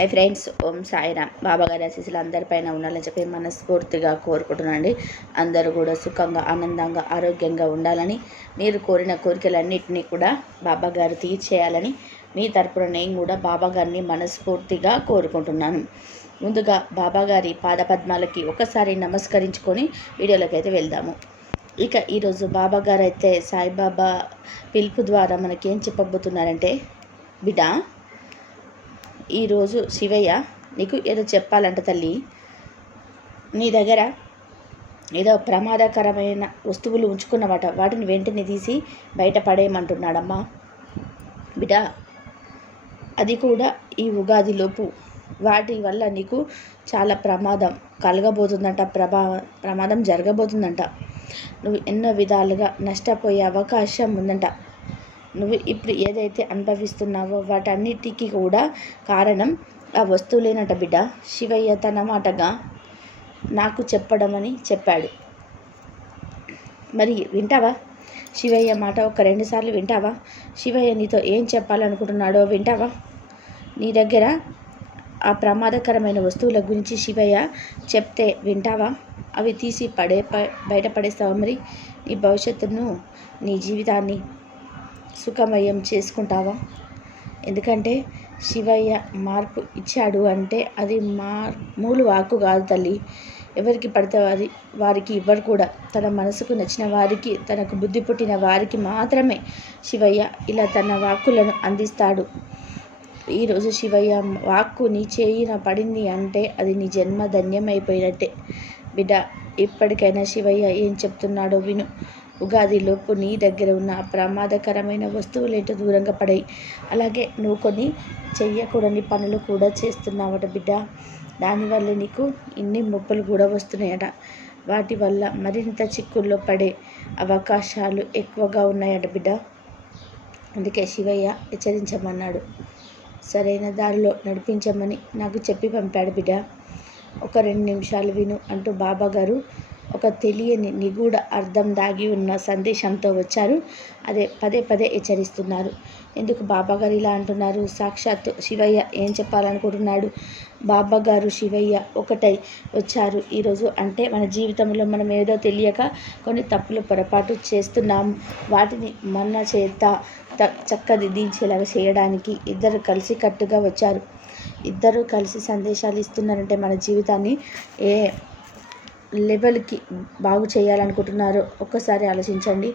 Hi friends Om Sairam. బాబా గారి ఆశీస్సులు అందరిపైన ఉండాలని చెప్పి మనస్ఫూర్తిగా కోరుకుంటున్నాండి అందరూ కూడా సుఖంగా ఆనందంగా ఆరోగ్యంగా ఉండాలని మీరు కోరిన కోరికలన్నింటినీ కూడా బాబా గారు తీర్చేయాలని మీ తరపున నేను కూడా బాబా గారిని మనస్ఫూర్తిగా కోరుకుంటున్నాను. ముందుగా బాబా గారి పాదపద్మాలకి ఒకసారి నమస్కరించుకొని వీడియోలోకి అయితే వెళ్దాము. ఇక ఈరోజు బాబా గారు అయితే సాయిబాబా పిలుపు ద్వారా మనకేం చెప్పబోతున్నారంటే బిడ్డ ఈరోజు శివయ్య నీకు ఏదో చెప్పాలంట తల్లి. నీ దగ్గర ఏదో ప్రమాదకరమైన వస్తువులు ఉంచుకున్నమాట వాటిని వెంటనే తీసి బయట పడేయమంటున్నాడమ్మా. బిడ్డ అది కూడా ఈ ఉగాదిలోపు. వాటి వల్ల నీకు చాలా ప్రమాదం కలగబోతుందంట ప్రభా ప్రమాదం జరగబోతుందంట. నువ్వు ఎన్నో విధాలుగా నష్టపోయే అవకాశం ఉందంట. నువ్వు ఇప్పుడు ఏదైతే అనుభవిస్తున్నావో వాటన్నిటికీ కూడా కారణం ఆ వస్తువులేనట బిడ్డ. శివయ్య తన మాటగా నాకు చెప్పడమని చెప్పాడు. మరి వింటావా? శివయ్య మాట ఒక రెండుసార్లు వింటావా? శివయ్య నీతో ఏం చెప్పాలనుకుంటున్నాడో వింటావా? నీ దగ్గర ఆ ప్రమాదకరమైన వస్తువుల గురించి శివయ్య చెప్తే వింటావా? అవి తీసి పడే బయటపడేస్తావా మరి? నీ భవిష్యత్తును నీ జీవితాన్ని సుఖమయం చేసుకుంటావా? ఎందుకంటే శివయ్య మార్పు ఇచ్చాడు అంటే అది మామూలు వాక్కు కాదు తల్లి. ఎవరికి పడితే వారి వారికి ఇవ్వరు కూడా. తన మనసుకు నచ్చిన వారికి తనకు బుద్ధి పుట్టిన వారికి మాత్రమే శివయ్య ఇలా తన వాక్కులను అందిస్తాడు. ఈరోజు శివయ్య వాక్కు నీ చేయిన పడింది అంటే అది నీ జన్మ ధన్యమైపోయినట్టే. బిడ్డ ఇప్పటికైనా శివయ్య ఏం చెప్తున్నాడో విను. ఉగాదిలోపు నీ దగ్గర ఉన్న ప్రమాదకరమైన వస్తువులేంటో దూరంగా పడాయి. అలాగే నువ్వు కొన్ని చెయ్యకూడని పనులు కూడా చేస్తున్నావట బిడ్డ. దానివల్ల నీకు ఇన్ని ముప్పులు కూడా వస్తున్నాయట. వాటి వల్ల మరింత చిక్కుల్లో పడే అవకాశాలు ఎక్కువగా ఉన్నాయట బిడ్డ. అందుకే శివయ్య హెచ్చరించమన్నాడు. సరైన దారిలో నడిపించమని నాకు చెప్పి పంపాడు బిడ్డ. ఒక రెండు నిమిషాలు విను అంటూ బాబా గారు ఒక తెలియని నిగూఢ అర్థం దాగి ఉన్న సందేశంతో వచ్చారు. అదే పదే పదే హెచ్చరిస్తున్నారు. ఎందుకు బాబాగారు ఇలా అంటున్నారు? సాక్షాత్ శివయ్య ఏం చెప్పాలనుకుంటున్నాడు? బాబాగారు శివయ్య ఒకటై వచ్చారు. ఈరోజు అంటే మన జీవితంలో మనం ఏదో తెలియక కొన్ని తప్పులు పొరపాటు చేస్తున్నాం. వాటిని మన చేత చక్కదిద్దించేలాగా చేయడానికి ఇద్దరు కలిసి కట్టుగా వచ్చారు. ఇద్దరు కలిసి సందేశాలు ఇస్తున్నారంటే మన జీవితాన్ని ఏ లెవెల్కి బాగు చేయాలనుకుంటున్నారో ఒక్కసారి ఆలోచించండి.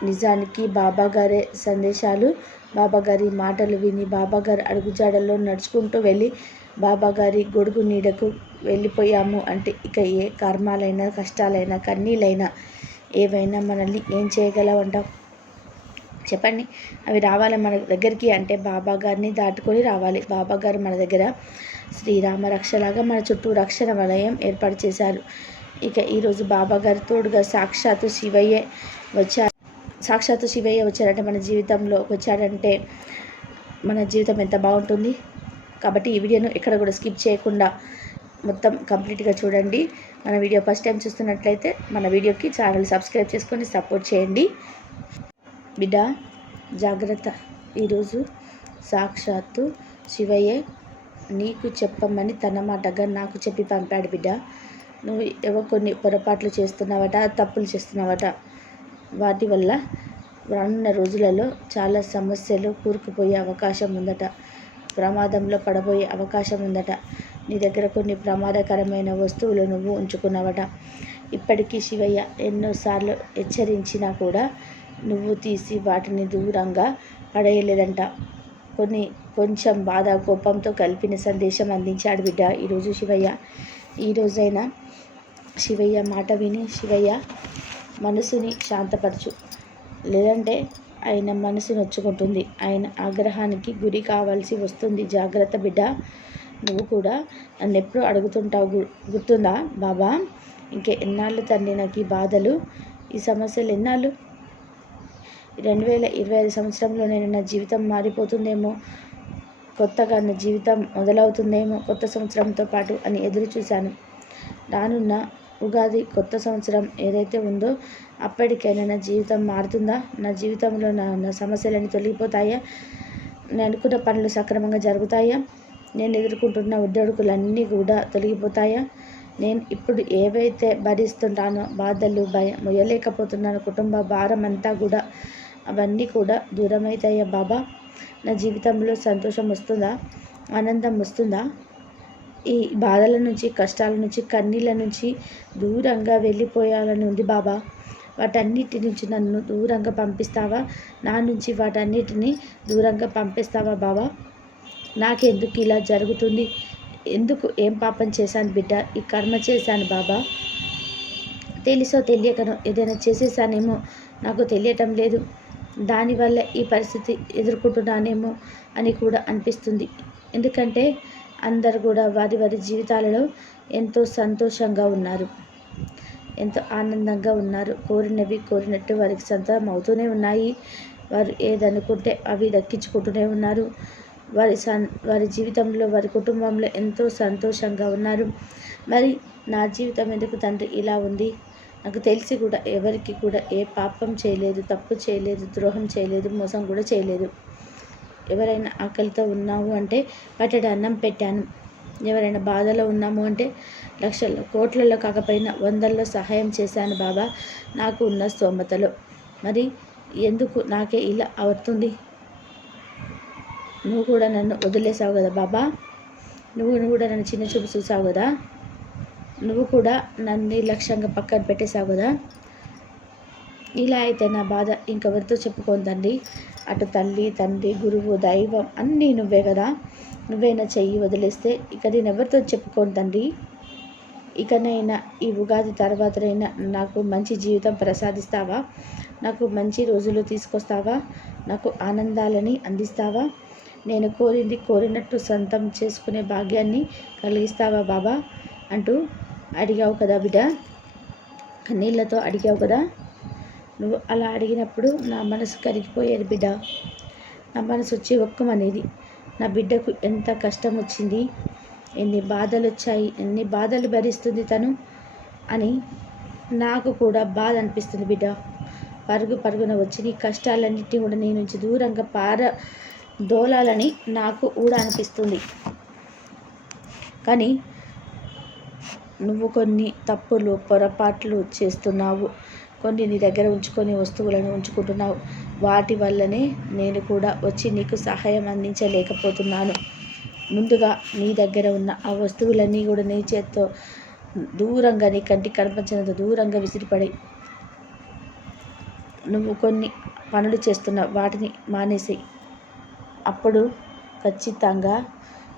నిజానికి బాబాగారే సందేశాలు. బాబాగారి మాటలు విని బాబాగారి అడుగుజాడల్లో నడుచుకుంటూ వెళ్ళి బాబాగారి గొడుగు నీడకు వెళ్ళిపోయాము అంటే ఇక ఏ కర్మాలైనా కష్టాలైనా కన్నీలైనా ఏవైనా మనల్ని ఏం చేయగలవంటాం? చెప్పండి. అవి రావాలి మన దగ్గరికి అంటే బాబా గారిని దాటుకొని రావాలి. బాబా గారు మన దగ్గర శ్రీరామ రక్షలాగా మన చుట్టూ రక్షణ వలయం ఏర్పాటు చేశారు. ఇక ఈరోజు బాబా గారి తోడుగా సాక్షాత్తు శివయ్యే వచ్చారు. సాక్షాత్తు శివయ్య వచ్చారంటే మన జీవితంలో వచ్చాడంటే మన జీవితం ఎంత బాగుంటుంది? కాబట్టి ఈ వీడియోను ఎక్కడ కూడా స్కిప్ చేయకుండా మొత్తం కంప్లీట్గా చూడండి. మన వీడియో ఫస్ట్ టైం చూస్తున్నట్లయితే మన వీడియోకి ఛానల్ సబ్స్క్రైబ్ చేసుకొని సపోర్ట్ చేయండి. బిడ్డా జాగ్రత్త. ఈరోజు సాక్షాత్తు శివయ్యే నీకు చెప్పమని తన మాటగా నాకు చెప్పి పంపాడు బిడ్డ నువ్వు ఏవో కొన్ని పొరపాట్లు చేస్తున్నావట తప్పులు చేస్తున్నావట. వాటి వల్ల రానున్న రోజులలో చాలా సమస్యలు కూరుకుపోయే అవకాశం ఉందట. ప్రమాదంలో పడబోయే అవకాశం ఉందట. నీ దగ్గర కొన్ని ప్రమాదకరమైన వస్తువులు నువ్వు ఉంచుకున్నావట. ఇప్పటికీ శివయ్య ఎన్నోసార్లు హెచ్చరించినా కూడా నువ్వు తీసి వాటిని దూరంగా పడేయలేదంట. కొన్ని కొంచెం బాధ కోపంతో కలిపిన సందేశం అందించాడు బిడ్డ ఈరోజు శివయ్య. ఈరోజైనా శివయ్య మాట విని శివయ్య మనసుని శాంతపరచు. లేదంటే ఆయన మనసు నొచ్చుకుంటుంది. ఆయన ఆగ్రహానికి గురి కావాల్సి వస్తుంది. జాగ్రత్త బిడ్డ. నువ్వు కూడా నన్ను ఎప్పుడు అడుగుతుంటావు. గుర్తుందా బాబా? ఇంకే ఎన్నాళ్ళు తండ్రి నాకు ఈ బాధలు? ఈ సమస్యలు ఎన్నాళ్ళు? రెండు వేల ఇరవై ఐదు సంవత్సరంలో నేను నా జీవితం మారిపోతుందేమో కొత్తగా నా జీవితం మొదలవుతుందేమో కొత్త సంవత్సరంతో పాటు అని ఎదురు చూశాను. రానున్న ఉగాది కొత్త సంవత్సరం ఏదైతే ఉందో అప్పటికైనా నా జీవితం మారుతుందా? నా జీవితంలో నా నా సమస్యలన్నీ తొలగిపోతాయా? నేను అనుకున్న పనులు సక్రమంగా జరుగుతాయా? నేను ఎదుర్కొంటున్న ఒడ్డొడుకులన్నీ కూడా తొలగిపోతాయా? నేను ఇప్పుడు ఏవైతే భరిస్తుంటానో బాధలు భయం మొయ్యలేకపోతున్నానో కుటుంబ భారం అంతా కూడా అవన్నీ కూడా దూరమవుతాయా బాబా? నా జీవితంలో సంతోషం వస్తుందా? ఆనందం వస్తుందా? ఈ బాధల నుంచి కష్టాల నుంచి కన్నీళ్ళ నుంచి దూరంగా వెళ్ళిపోయాలని ఉంది బాబా. వాటన్నిటి నుంచి నన్ను దూరంగా పంపిస్తావా? నా నుంచి వాటన్నిటిని దూరంగా పంపిస్తావా బాబా? నాకెందుకు ఇలా జరుగుతుంది? ఎందుకు ఏం పాపం చేశాను బిడ్డ? ఈ కర్మ చేశాను బాబా. తెలుసో తెలియకనో ఏదైనా చేసేసానేమో నాకు తెలియటం లేదు. దానివల్ల ఈ పరిస్థితి ఎదుర్కొంటున్నానేమో అని కూడా అనిపిస్తుంది. ఎందుకంటే అందరు కూడా వారి వారి జీవితాలలో ఎంతో సంతోషంగా ఉన్నారు. ఎంతో ఆనందంగా ఉన్నారు. కోరినవి కోరినట్టు వారికి సంతానం అవుతూనే ఉన్నాయి. వారు ఏదనుకుంటే అవి దక్కించుకుంటూనే ఉన్నారు. వారి సన్ వారి జీవితంలో వారి కుటుంబంలో ఎంతో సంతోషంగా ఉన్నారు. మరి నా జీవితం ఎందుకు తండ్రి ఇలా ఉంది? నాకు తెలిసి కూడా ఎవరికి కూడా ఏ పాపం చేయలేదు తప్పు చేయలేదు ద్రోహం చేయలేదు మోసం కూడా చేయలేదు. ఎవరైనా ఆకలితో ఉన్నాము అంటే పట్టడి అన్నం పెట్టాను. ఎవరైనా బాధలో ఉన్నాము అంటే లక్షల్లో కోట్లలో కాకపోయినా వందల్లో సహాయం చేశాను బాబా. నాకు ఉన్న స్తోమతలో. మరి ఎందుకు నాకే ఇలా అవుతుంది? నువ్వు కూడా నన్ను వదిలేసావు కదా బాబా. నువ్వు నువ్వు కూడా నన్ను చిన్న చూపు చూసావు కదా. నువ్వు కూడా నన్ను నిర్లక్ష్యంగా పక్కన పెట్టేశావు కదా. ఇలా అయితే నా బాధ ఇంకెవరితో చెప్పుకోందండి అటు తల్లి తండ్రి గురువు దైవం అన్నీ నువ్వే కదా. నువ్వైనా చెయ్యి వదిలేస్తే ఇక నేను ఎవరితో చెప్పుకోను తండ్రి? ఇకనైనా ఈ ఉగాది తర్వాతనైనా నాకు మంచి జీవితం ప్రసాదిస్తావా? నాకు మంచి రోజులు తీసుకొస్తావా? నాకు ఆనందాలని అందిస్తావా? నేను కోరింది కోరినట్టు సొంతం చేసుకునే భాగ్యాన్ని కలిగిస్తావా బాబా? అంటూ అడిగావు కదా బిడ్డ. కన్నీళ్ళతో అడిగావు కదా? నువ్వు అలా అడిగినప్పుడు నా మనసు కరిగిపోయేది బిడ్డ. నా మనసు వచ్చి ఒక్కమనేది నా బిడ్డకు ఎంత కష్టం వచ్చింది? ఎన్ని బాధలు వచ్చాయి? ఎన్ని బాధలు భరిస్తుంది తను? అని నాకు కూడా బాధ అనిపిస్తుంది బిడ్డ. పరుగు పరుగున వచ్చి నీ కష్టాలన్నింటినీ కూడా నీ నుంచి దూరంగా పార దోలాలని నాకు కూడా అనిపిస్తుంది కానీ నువ్వు కొన్ని తప్పులు పొరపాట్లు చేస్తున్నావు. కొన్ని నీ దగ్గర ఉంచుకొని వస్తువులను ఉంచుకుంటున్నావు. వాటి వల్లనే నేను కూడా వచ్చి నీకు సహాయం అందించలేకపోతున్నాను. ముందుగా నీ దగ్గర ఉన్న ఆ వస్తువులన్నీ కూడా నీ చేత్తో దూరంగా నీ కంటికి కనిపించినంత దూరంగా విసిరిపడి నువ్వు కొన్ని పనులు చేస్తున్నావు వాటిని మానేసి అప్పుడు ఖచ్చితంగా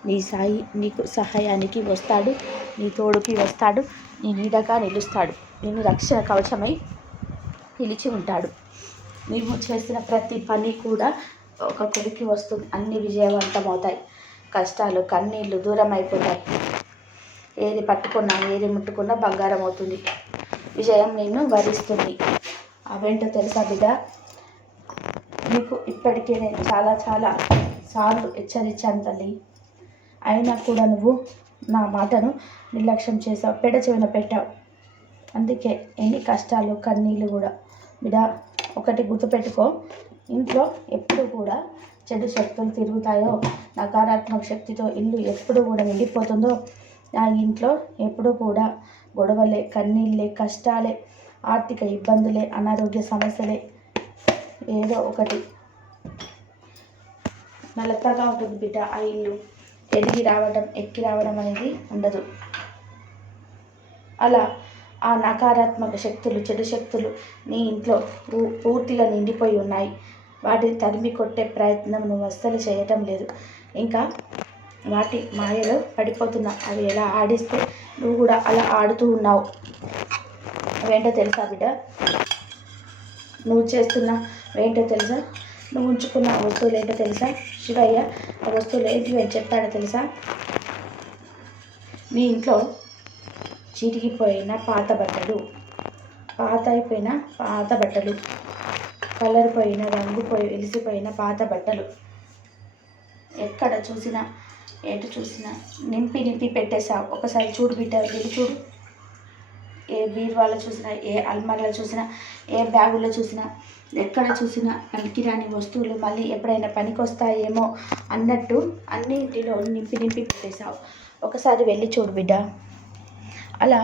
నీ సాయి నీకు సహాయానికి వస్తాడు నీ తోడుకి వస్తాడు నీ నీడగా నిలుస్తాడు. నేను రక్షణ కవచమై నిలిచి ఉంటాడు. నీవు చేసిన ప్రతి పని కూడా ఒక కొలికి వస్తుంది. అన్ని విజయవంతమవుతాయి. కష్టాలు కన్నీళ్ళు దూరం అయిపోతాయి ఏది పట్టుకున్నా ఏది ముట్టుకున్నా బంగారం అవుతుంది. విజయం నిన్ను వరిస్తుంది. అవేంటో తెలుసా బిడ్డ? నీకు ఇప్పటికే నేను చాలా చాలా సార్లు హెచ్చరించాను తల్లి. అయినా కూడా నువ్వు నా మాటను నిర్లక్ష్యం చేసావు పెడ చెవిన పెట్టావు. అందుకే ఎన్ని కష్టాలు కన్నీళ్ళు కూడా బిడ ఒకటి గుర్తుపెట్టుకో. ఇంట్లో ఎప్పుడు కూడా చెడు శక్తులు తిరుగుతాయో నకారాత్మక శక్తితో ఇల్లు ఎప్పుడు కూడా నిండిపోతుందో నా ఇంట్లో ఎప్పుడు కూడా గొడవలే కన్నీళ్ళే కష్టాలే ఆర్థిక ఇబ్బందులే అనారోగ్య సమస్యలే ఏదో ఒకటి. మెలతగా ఉంటుంది బిడ్డ. ఆ ఇల్లు ఎదిగి రావడం ఎక్కి రావడం అనేది ఉండదు. అలా ఆ నకారాత్మక శక్తులు చెడు శక్తులు నీ ఇంట్లో పూర్తిగా నిండిపోయి ఉన్నాయి. వాటిని తరిమి కొట్టే ప్రయత్నం నువ్వు అస్సలు చేయటం లేదు. ఇంకా వాటి మాయలో పడిపోతున్నా. అవి ఎలా ఆడిస్తే నువ్వు కూడా అలా ఆడుతూ ఉన్నావు. అవేంటో తెలుసా బిడ్డ? నువ్వు చేస్తున్న ఏంటో తెలుసా? నువ్వు ఉంచుకున్న వస్తువులు ఏంటో తెలుసా? శివయ్య ఆ వస్తువులు ఏంటి అని చెప్పాడో తెలుసా? నీ ఇంట్లో చిరిగిపోయిన పాత బట్టలు పాత అయిపోయిన పాత బట్టలు కలర్ పోయిన రంగు పోయి వెలిసిపోయిన పాత బట్టలు ఎక్కడ చూసినా ఎటు చూసినా నింపి నింపి పెట్టేశావు. ఒకసారి చూడు బిడ్డ వెళ్ళి చూడు. ఏ బీరువాలో చూసినా ఏ అల్మార్లో చూసినా ఏ బ్యాగులో చూసినా ఎక్కడ చూసినా పనికిరాని వస్తువులు మళ్ళీ ఎప్పుడైనా పనికి వస్తాయేమో అన్నట్టు అన్నింటిలో నింపి నింపి పెట్టేశావు. ఒకసారి వెళ్ళి చూడు బిడ్డ. అలా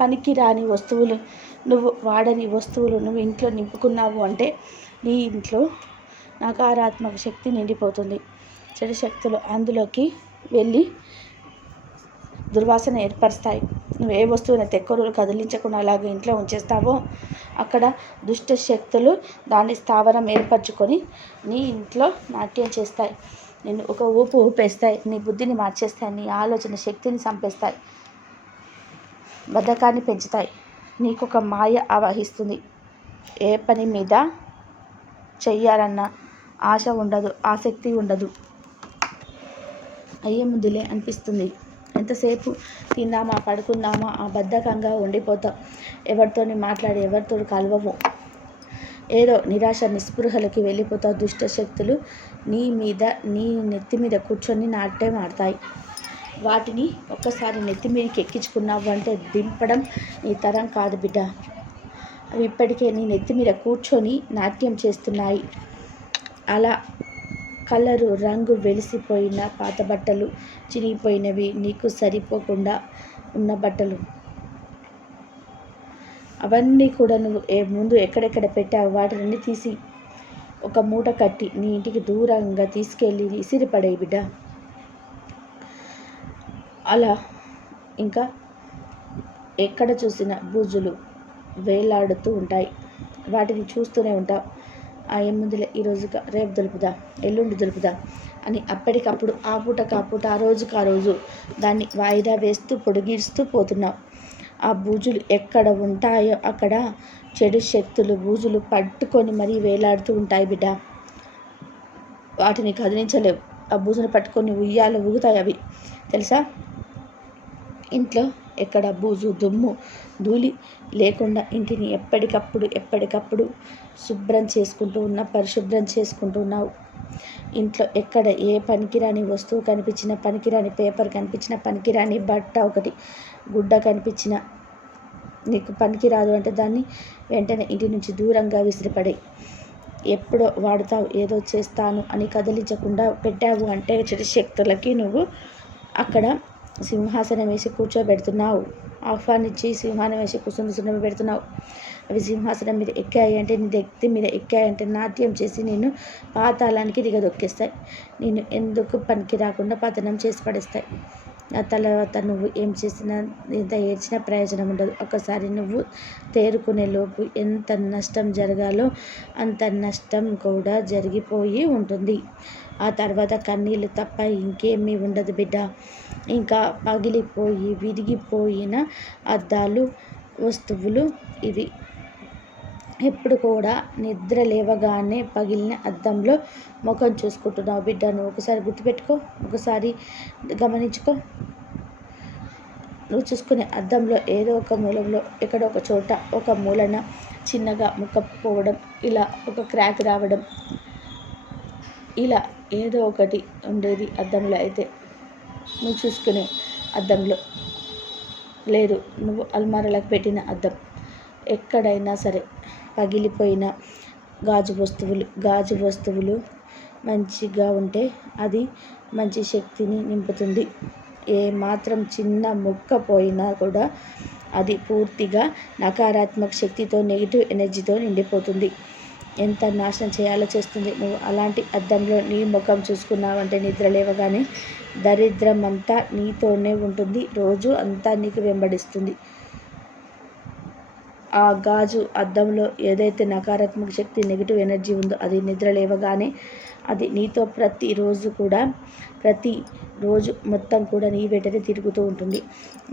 పనికిరాని వస్తువులు నువ్వు వాడని వస్తువులు నువ్వు ఇంట్లో నింపుకున్నావు అంటే నీ ఇంట్లో నకారాత్మక శక్తి నిండిపోతుంది. చెడు శక్తులు అందులోకి వెళ్ళి దుర్వాసన ఏర్పరుస్తాయి. నువ్వు ఏ వస్తువుని తెక్కలు కదిలించకుండా అలాగే ఇంట్లో ఉంచేస్తావో? అక్కడ దుష్ట శక్తులు దాని స్థావరం ఏర్పరచుకొని నీ ఇంట్లో నాట్యం చేస్తాయి. నేను ఒక ఊపు ఊపేస్తాయి. నీ బుద్ధిని మార్చేస్తాయి. నీ ఆలోచన శక్తిని చంపేస్తాయి బద్ధకాన్ని పెంచుతాయి. నీకు ఒక మాయ ఆవహిస్తుంది. ఏ పని మీద చెయ్యాలన్న ఆశ ఉండదు. ఆసక్తి ఉండదు. అయ్యే ముందులే అనిపిస్తుంది. ఎంతసేపు తిందామా పడుకుందామా ఆ బద్ధకంగా ఉండిపోతావు ఎవరితోని మాట్లాడి ఎవరితో కలవవు ఏదో నిరాశ నిస్పృహలకి వెళ్ళిపోతావు దుష్ట శక్తులు నీ మీద నీ నెత్తి మీద కూర్చొని నాట్యం ఆడతాయి. వాటిని ఒక్కసారి నెత్తి మీదకి ఎక్కించుకున్నావు అంటే దింపడం నీ తరం కాదు బిడ్డ. అవి ఇప్పటికే నీ నెత్తి మీద కూర్చొని నాట్యం చేస్తున్నాయి. అలా కలరు రంగు వెలిసిపోయిన పాత బట్టలు చిరిగిపోయినవి నీకు సరిపోకుండా ఉన్న బట్టలు. అవన్నీ కూడా నువ్వు ఏ ముందు ఎక్కడెక్కడ పెట్టావు వాటిని తీసి ఒక మూట కట్టి నీ ఇంటికి దూరంగా తీసుకెళ్ళి విసిరిపడే బిడ్డ. అలా ఇంకా ఎక్కడ చూసిన బూజులు వేలాడుతూ ఉంటాయి. వాటిని చూస్తూనే ఉంటావు. ఆ ఏముందిలే ఈరోజు రేపు దులుపుదా ఎల్లుండి దులుపుదా అని అప్పటికప్పుడు ఆ పూట కాపూట ఆ రోజుకు ఆ రోజు దాన్ని వాయిదా వేస్తూ పొడిగిస్తూ పోతున్నావు. ఆ బూజులు ఎక్కడ ఉంటాయో అక్కడ చెడు శక్తులు బూజులు పట్టుకొని మరీ వేలాడుతూ ఉంటాయి బిడ్డ. వాటిని కదిలించలేవు. ఆ బూజును పట్టుకొని ఉయ్యాలు ఊగుతాయి అవి. తెలుసా? ఇంట్లో ఎక్కడ బూజు దుమ్ము ధూళి లేకుండా ఇంటిని ఎప్పటికప్పుడు ఎప్పటికప్పుడు శుభ్రం చేసుకుంటూ ఉన్న పరిశుభ్రం చేసుకుంటూ ఉన్నావు. ఇంట్లో ఎక్కడ ఏ పనికిరాని వస్తువు కనిపించిన పనికిరాని పేపర్ కనిపించిన పనికిరాని బట్ట ఒకటి గుడ్డ కనిపించిన నీకు పనికిరాదు అంటే దాన్ని వెంటనే ఇంటి నుంచి దూరంగా విసిరిపడే ఎప్పుడో వాడతావు ఏదో చేస్తాను అని కదిలించకుండా పెట్టావు అంటే చెడు శక్తులకి నువ్వు అక్కడ సింహాసనం వేసి కూర్చోబెడుతున్నావు. ఆహ్వానించి సింహాన్ని వేసి కూర్చొని పెడుతున్నావు. అవి సింహాసనం మీద ఎక్కాయి అంటే నీ వ్యక్తి మీద ఎక్కాయంటే నాట్యం చేసి నేను పాతాళానికి దిగదొక్కేస్తాయి. నేను ఎందుకు పనికి రాకుండా పతనం చేసి పడేస్తాయి? ఆ తర్వాత నువ్వు ఏం చేసినా ఎంత ఏడ్చినా ప్రయోజనం ఉండదు. ఒకసారి నువ్వు తేరుకునే లోపు ఎంత నష్టం జరగాలో అంత నష్టం కూడా జరిగిపోయి ఉంటుంది. ఆ తర్వాత కన్నీళ్ళు తప్ప ఇంకేమీ ఉండదు బిడ్డ. ఇంకా పగిలిపోయి విరిగిపోయిన అద్దాలు వస్తువులు ఇవి. ఎప్పుడు కూడా నిద్ర లేవగానే పగిలిన అద్దంలో ముఖం చూసుకుంటున్నావు బిడ్డ. నువ్వు ఒకసారి గుర్తుపెట్టుకో ఒకసారి గమనించుకో. నువ్వు చూసుకునే అద్దంలో ఏదో ఒక మూలంలో ఎక్కడో ఒక చోట ఒక మూలన చిన్నగా ముక్క పోవడం ఇలా ఒక క్రాక్ రావడం ఇలా ఏదో ఒకటి ఉండేది అద్దంలో. అయితే నువ్వు చూసుకునే అద్దంలో. లేదు నువ్వు అల్మారాలకు పెట్టిన అద్దం. ఎక్కడైనా సరే పగిలిపోయిన గాజు వస్తువులు గాజు వస్తువులు మంచిగా ఉంటే అది మంచి శక్తిని నింపుతుంది. ఏ మాత్రం చిన్న ముక్క పోయినా కూడా అది పూర్తిగా నకారాత్మక శక్తితో నెగిటివ్ ఎనర్జీతో నిండిపోతుంది. ఎంత నాశనం చేయాలో చేస్తుంది. నువ్వు అలాంటి అద్దంలో నీ ముఖం చూసుకున్నావంటే నిద్ర లేవగానే దరిద్రం అంతా నీతోనే ఉంటుంది. రోజు అంతా నీకు వెంబడిస్తుంది. ఆ గాజు అద్దంలో ఏదైతే నకారాత్మక శక్తి నెగిటివ్ ఎనర్జీ ఉందో అది నిద్ర లేవగానే అది నీతో ప్రతిరోజు కూడా ప్రతి రోజు మొత్తం కూడా నీ వెంటనే తిరుగుతూ ఉంటుంది.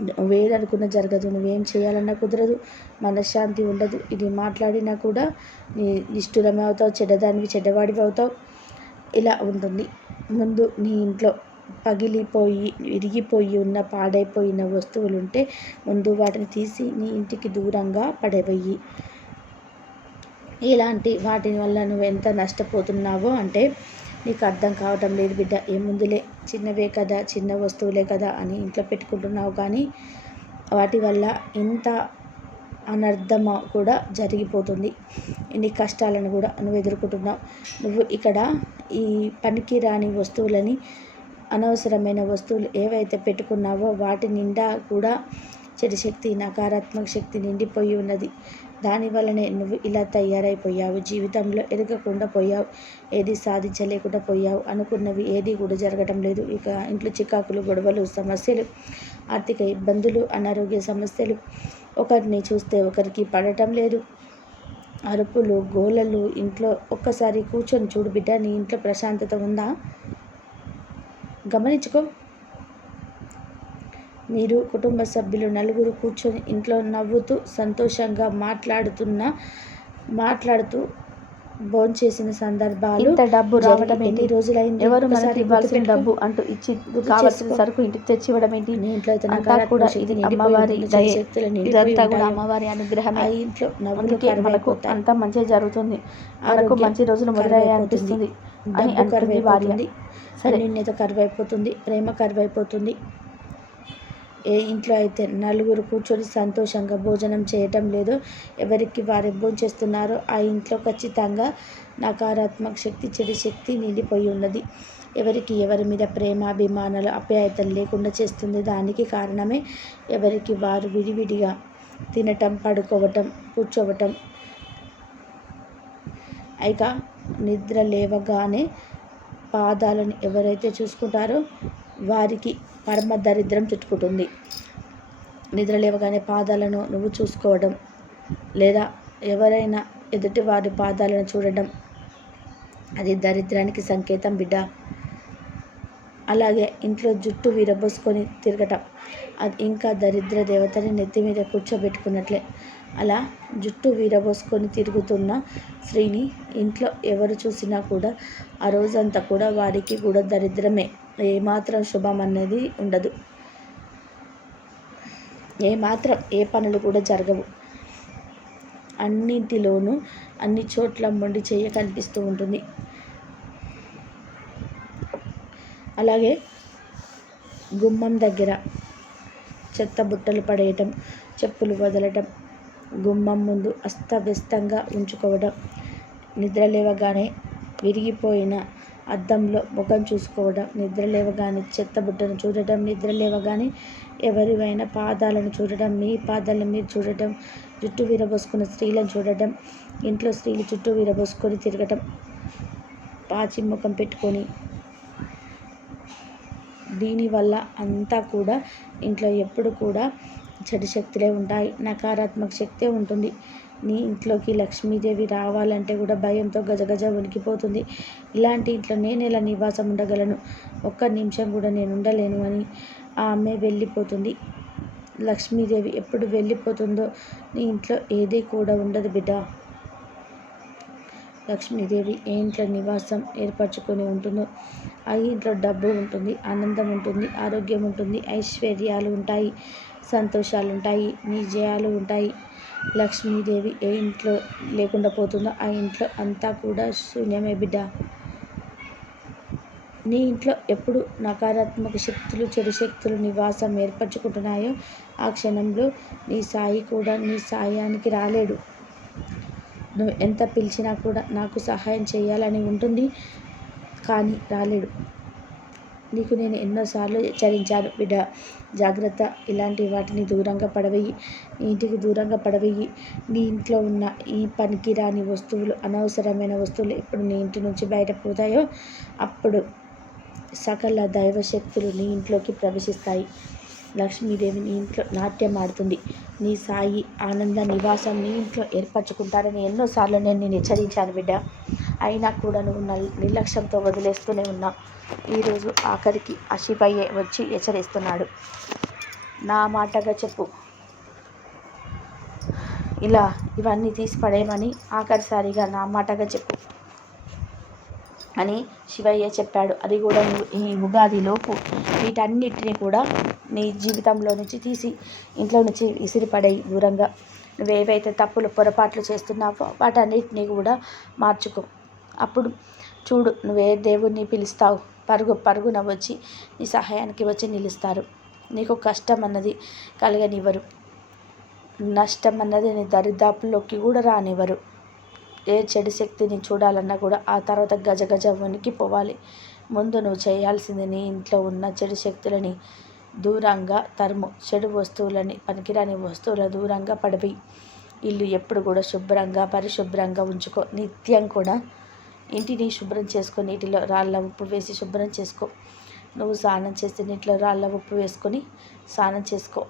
నువ్వేదనుకున్న జరగదు. నువ్వేం చేయాలన్నా కుదరదు. మనశ్శాంతి ఉండదు. ఇది మాట్లాడినా కూడా నీ నిష్ఠురమే అవుతావు చెడ్డదానివి చెడ్డవాడివి అవుతావు. ఇలా ఉంటుంది. ముందు నీ ఇంట్లో పగిలిపోయి విరిగిపోయి ఉన్న పాడైపోయిన వస్తువులు ఉంటే ముందు వాటిని తీసి నీ ఇంటికి దూరంగా పడేవయ్యి. ఇలాంటి వాటి వల్ల నువ్వు ఎంత నష్టపోతున్నావో అంటే నీకు అర్థం కావటం లేదు బిడ్డ ఏముందులే చిన్నవే కదా చిన్న వస్తువులే కదా అని ఇంట్లో పెట్టుకుంటున్నావు కానీ వాటి వల్ల ఇంత అనర్థం కూడా జరిగిపోతుంది. ఇన్ని కష్టాలను కూడా నువ్వు ఎదుర్కొంటున్నావు. నువ్వు ఇక్కడ ఈ పనికి రాని వస్తువులని అనవసరమైన వస్తువులు ఏవైతే పెట్టుకున్నావో వాటి నిండా కూడా చెడు శక్తి నకారాత్మక శక్తి నిండిపోయి ఉన్నది. దానివల్లనే నువ్వు ఇలా తయారైపోయావు. జీవితంలో ఎదగకుండా పోయావు. ఏది సాధించలేకుండా పోయావు అనుకున్నవి ఏది కూడా జరగటం లేదు. ఇక ఇంట్లో చికాకులు గొడవలు సమస్యలు ఆర్థిక ఇబ్బందులు అనారోగ్య సమస్యలు. ఒకరిని చూస్తే ఒకరికి పడటం లేదు. అరుపులు గోలలు ఇంట్లో ఒక్కసారి కూర్చొని చూడు బిడ్డ నీ ఇంట్లో ప్రశాంతత ఉందా? గమనించుకో. మీరు కుటుంబ సభ్యులు నలుగురు కూర్చొని ఇంట్లో నవ్వుతూ సంతోషంగా మాట్లాడుతున్న మాట్లాడుతూ భోంచేసిన సందర్భాలు ఇంత డబ్బు రావడం ఎన్ని ఏంటి రోజులైంది? ఎవరు మనకి ఇవ్వాల్సిన. డబ్బు అంటూ ఇచ్చి కావాల్సిన. సరుకు ఇంటికి తెచ్చి ఇవ్వడం ఏంటి ఇంట్లో అంతా కూడా ఇది అమ్మవారి ఇదంతా కూడా. అమ్మవారి అనుగ్రహమే. ఆ ఇంట్లో అందుకే మనకు అంతా మంచి జరుగుతుంది. మనకు మంచి రోజులు కరువైపోతుంది. అనిపిస్తుంది. అని అంటుంది భార్య సరే. కరువైపోతుంది. ప్రేమ కరువైపోతుంది. ఏ ఇంట్లో అయితే నలుగురు కూర్చొని సంతోషంగా భోజనం చేయటం లేదు ఎవరికి వారు భోంచేస్తున్నారో? ఆ ఇంట్లో ఖచ్చితంగా నకారాత్మక శక్తి చెడు శక్తి నిండిపోయి ఉన్నది. ఎవరికి ఎవరి మీద ప్రేమ అభిమానాలు అప్యాయతలు లేకుండా చేస్తుంది దానికి కారణమే ఎవరికి వారు విడివిడిగా తినటం పడుకోవటం కూర్చోవటం. ఇక నిద్ర లేవగానే పాదాలను ఎవరైతే చూసుకుంటారో వారికి పరమ దరిద్రం చుట్టుకుంటుంది. నిద్ర లేవగానే పాదాలను నువ్వు చూసుకోవడం లేదా ఎవరైనా ఎదుటి వారి పాదాలను చూడడం అది దరిద్రానికి సంకేతం బిడ్డ. అలాగే ఇంట్లో జుట్టు విరబోసుకొని తిరగటం అది ఇంకా దరిద్ర దేవతని నెత్తి మీద కూర్చోబెట్టుకున్నట్లే. అలా జుట్టు విరబోసుకొని తిరుగుతున్న స్త్రీని ఇంట్లో ఎవరు చూసినా కూడా ఆ రోజంతా కూడా వారికి కూడా దరిద్రమే. ఏమాత్రం శుభం అనేది ఉండదు. ఏమాత్రం ఏ పనులు కూడా జరగవు. అన్నింటిలోనూ అన్ని చోట్ల మొండి చెయ్య కనిపిస్తూ ఉంటుంది. అలాగే గుమ్మం దగ్గర చెత్త బుట్టలు పడేయటం చెప్పులు వదలటం గుమ్మం ముందు అస్తవ్యస్తంగా ఉంచుకోవడం నిద్ర లేవగానే విరిగిపోయిన అద్దంలో ముఖం చూసుకోవడం నిద్ర లేవగానే చెత్త బుట్టను చూడటం నిద్ర లేవగానే ఎవరివైనా పాదాలను చూడటం మీ పాదాలను మీరు చూడటం జుట్టు విరబోసుకున్న స్త్రీలను చూడటం ఇంట్లో స్త్రీలు చుట్టూ విరబోసుకొని తిరగటం పాచి ముఖం పెట్టుకొని దీనివల్ల అంతా కూడా ఇంట్లో ఎప్పుడు కూడా చెడు శక్తులే ఉంటాయి నకారాత్మక శక్తే ఉంటుంది. నీ ఇంట్లోకి లక్ష్మీదేవి రావాలంటే కూడా భయంతో గజగజ వణికిపోతుంది. ఇలాంటి ఇంట్లో నేను ఎలా నివాసం ఉండగలను. ఒక్క నిమిషం కూడా నేను ఉండలేను అని ఆమె వెళ్ళిపోతుంది. లక్ష్మీదేవి ఎప్పుడు వెళ్ళిపోతుందో నీ ఇంట్లో ఏది కూడా ఉండదు బిడ్డ. లక్ష్మీదేవి ఏ ఇంట్లో నివాసం ఏర్పరచుకొని ఉంటుందో ఆ ఇంట్లో డబ్బు ఉంటుంది ఆనందం ఉంటుంది ఆరోగ్యం ఉంటుంది ఐశ్వర్యాలు ఉంటాయి సంతోషాలు ఉంటాయి విజయాలు ఉంటాయి. లక్ష్మీదేవి ఏ ఇంట్లో లేకుండా పోతుందో ఆ ఇంట్లో అంతా కూడా శూన్యమే బిడ్డ. నీ ఇంట్లో ఎప్పుడు నకారాత్మక శక్తులు చెడు శక్తులు నివాసం ఏర్పరచుకుంటున్నాయో ఆ క్షణంలో నీ సాయి కూడా నీ సాయానికి రాలేడు. నువ్వు ఎంత పిలిచినా కూడా నాకు సహాయం చేయాలని ఉంటుంది కానీ రాలేడు. నీకు నేను ఎన్నోసార్లు హెచ్చరించాను బిడ్డ. జాగ్రత్త. ఇలాంటి వాటిని దూరంగా పడవేయి. ఇంటికి దూరంగా పడవేయి. నీ ఇంట్లో ఉన్న ఈ పనికి రాని వస్తువులు అనవసరమైన వస్తువులు ఎప్పుడు నీ ఇంటి నుంచి బయటపోతాయో అప్పుడు సకల దైవశక్తులు నీ ఇంట్లోకి ప్రవేశిస్తాయి. లక్ష్మీదేవి నీ ఇంట్లో నాట్యం ఆడుతుంది. నీ సాయి ఆనంద నివాసం నీ ఇంట్లో ఏర్పరచుకుంటారని ఎన్నోసార్లు నేను నేను హెచ్చరించాను బిడ్డ. అయినా కూడా నువ్వు నల్ నిర్లక్ష్యంతో వదిలేస్తూనే ఉన్నావు ఈరోజు ఆఖరికి ఆ వచ్చి హెచ్చరిస్తున్నాడు. నా మాటగా చెప్పు. ఇలా ఇవన్నీ తీసి పడేయమని ఆఖరిసారిగా నా మాటగా చెప్పు. అని శివయ్య చెప్పాడు. అది కూడా నువ్వు ఈ ఉగాదిలోపు వీటన్నిటిని కూడా నీ జీవితంలో నుంచి తీసి ఇంట్లో నుంచి విసిరిపడే దూరంగా. నువ్వు ఏవైతే తప్పులు పొరపాట్లు చేస్తున్నావో వాటన్నిటిని కూడా మార్చుకో. అప్పుడు చూడు నువ్వే దేవుణ్ణి పిలుస్తావు. పరుగు పరుగున వచ్చి నీ సహాయానికి వచ్చి నిలుస్తారు. నీకు కష్టం అన్నది కలగనివ్వరు. నష్టం అన్నది నీ దరిదాపుల్లోకి కూడా రానివ్వరు. ఏ చెడు శక్తిని చూడాలన్నా కూడా ఆ తర్వాత గజ గజ వణికిపోవాలి ముందు నువ్వు చేయాల్సింది నీ ఇంట్లో ఉన్న చెడు శక్తులని దూరంగా తరుము. చెడు వస్తువులని పనికిరాని వస్తువుల దూరంగా పడిపోయి ఇల్లు ఎప్పుడు కూడా శుభ్రంగా పరిశుభ్రంగా ఉంచుకో. నిత్యం కూడా ఇంటిని శుభ్రం చేసుకో. నీటిలో రాళ్ళ ఉప్పు వేసి శుభ్రం చేసుకో. నువ్వు స్నానం చేస్తే నీటిలో రాళ్ళ ఉప్పు వేసుకొని స్నానం చేసుకో.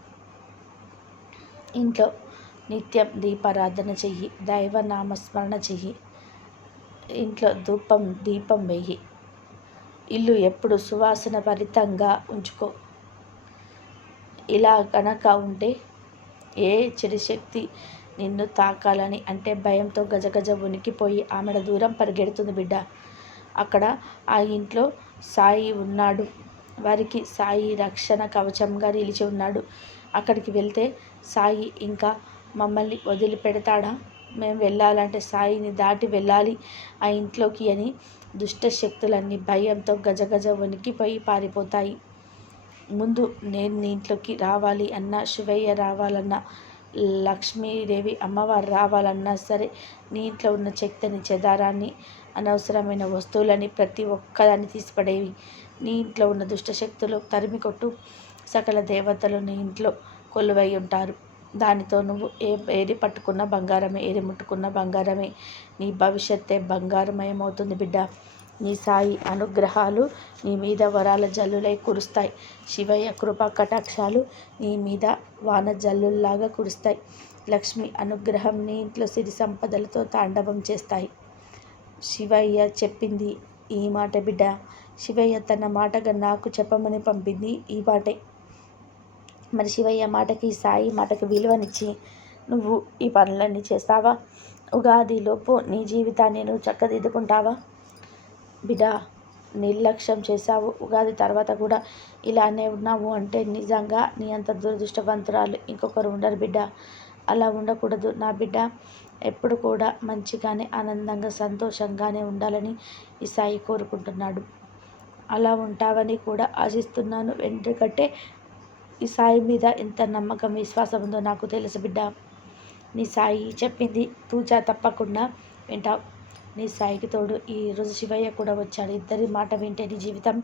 ఇంట్లో నిత్యం దీపారాధన చెయ్యి దైవ నామస్మరణ చెయ్యి. ఇంట్లో ధూపం దీపం వెయ్యి. ఇల్లు ఎప్పుడు సువాసన భరితంగా ఉంచుకో. ఇలా కనుక ఉంటే ఏ చెడు శక్తి నిన్ను తాకాలని అంటే భయంతో గజగజ ఉనికిపోయి ఆమెడ దూరం పరిగెడుతుంది బిడ్డ. అక్కడ ఆ ఇంట్లో సాయి ఉన్నాడు. వారికి సాయి రక్షణ కవచంగా నిలిచి ఉన్నాడు. అక్కడికి వెళ్తే సాయి ఇంకా మమ్మల్ని వదిలిపెడతాడా? మేము వెళ్ళాలంటే సాయిని దాటి వెళ్ళాలి ఆ ఇంట్లోకి అని దుష్ట శక్తులన్నీ భయంతో గజగజ వణికిపోయి పారిపోతాయి. ముందు నేను నీ ఇంట్లోకి రావాలి అన్న శివయ్య రావాలన్నా లక్ష్మీదేవి అమ్మవారు రావాలన్నా సరే నీ ఇంట్లో ఉన్న చెత్తని చెదారాన్ని అనవసరమైన వస్తువులని ప్రతి ఒక్కదాన్ని తీసిపడేవి. నీ ఇంట్లో ఉన్న దుష్టశక్తులు తరిమి కొట్టు సకల దేవతలు నీ ఇంట్లో కొలువై ఉంటారు. దానితో నువ్వు ఏ ఏది పట్టుకున్న బంగారమే ఏది ముట్టుకున్న బంగారమే. నీ భవిష్యత్తే బంగారమయమవుతుంది బిడ్డ. నీ సాయి అనుగ్రహాలు నీ మీద వరాల జల్లులై కురుస్తాయి. శివయ్య కృపా కటాక్షాలు నీ మీద వాన జల్లుల్లాగా కురుస్తాయి. లక్ష్మి అనుగ్రహం నీ ఇంట్లో సిరి సంపదలతో తాండవం చేస్తాయి. శివయ్య చెప్పింది ఈ మాట బిడ్డ. శివయ్య తన మాటగా నాకు చెప్పమని పంపింది ఈ మాటే. మరి శివయ్య మాటకి సాయి మాటకి విలువనిచ్చి నువ్వు ఈ పనులన్నీ చేస్తావా? ఉగాదిలోపు నీ జీవితాన్ని నువ్వు చక్కదిద్దుకుంటావా? బిడ్డ నిర్లక్ష్యం చేశావు. ఉగాది తర్వాత కూడా ఇలానే ఉన్నావు అంటే నిజంగా నీ అంత దురదృష్టవంతురాలు ఇంకొకరు ఉండరు బిడ్డ అలా ఉండకూడదు నా బిడ్డ ఎప్పుడు కూడా మంచిగానే ఆనందంగా సంతోషంగానే ఉండాలని ఈ సాయి కోరుకుంటున్నాడు. అలా ఉంటావని కూడా ఆశిస్తున్నాను. ఎందుకంటే ఈ సాయి మీద ఎంత నమ్మకం విశ్వాసం ఉందో నాకు తెలుసు బిడ్డ. నీ సాయి చెప్పింది తూచా తప్పకుండా వింటావు. నీ సాయికి తోడు ఈరోజు శివయ్య కూడా వచ్చాడు. ఇద్దరి మాట వింటే నీ జీవితం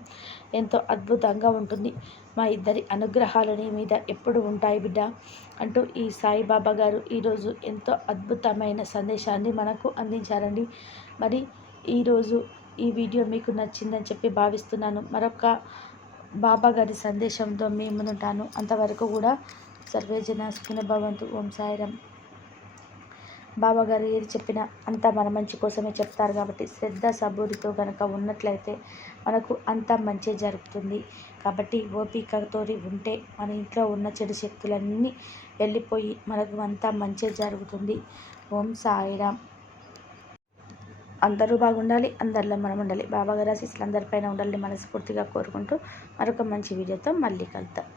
ఎంతో అద్భుతంగా ఉంటుంది. మా ఇద్దరి అనుగ్రహాలు నీ మీద ఎప్పుడు ఉంటాయి బిడ్డ అంటూ ఈ సాయిబాబా గారు ఈరోజు ఎంతో అద్భుతమైన సందేశాన్ని మనకు అందించారండి. మరి ఈరోజు ఈ వీడియో మీకు నచ్చిందని చెప్పి భావిస్తున్నాను. మరొక బాబా గారి సందేశంతో మీ ముందుంటాను. అంతవరకు కూడా సర్వేజన సుఖిన భవంతు. ఓం సాయిరం బాబా గారు ఏది చెప్పినా అంతా మన మంచి కోసమే చెప్తారు కాబట్టి శ్రద్ధ సబూరితో కనుక ఉన్నట్లయితే మనకు అంతా మంచి జరుగుతుంది. కాబట్టి ఓపికతో ఉంటే మన ఇంట్లో ఉన్న చెడు శక్తులన్నీ వెళ్ళిపోయి మనకు అంతా మంచి జరుగుతుంది. ఓం సాయిరామ్. అందరూ బాగుండాలి అందరిలో మనం ఉండాలి. బాబాగారు ఆశీస్సులు అందరిపైన ఉండాలని మనస్ఫూర్తిగా కోరుకుంటూ మరొక మంచి వీడియోతో మళ్ళీ కలుద్దాం.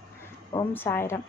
ఓం సాయిరామ్.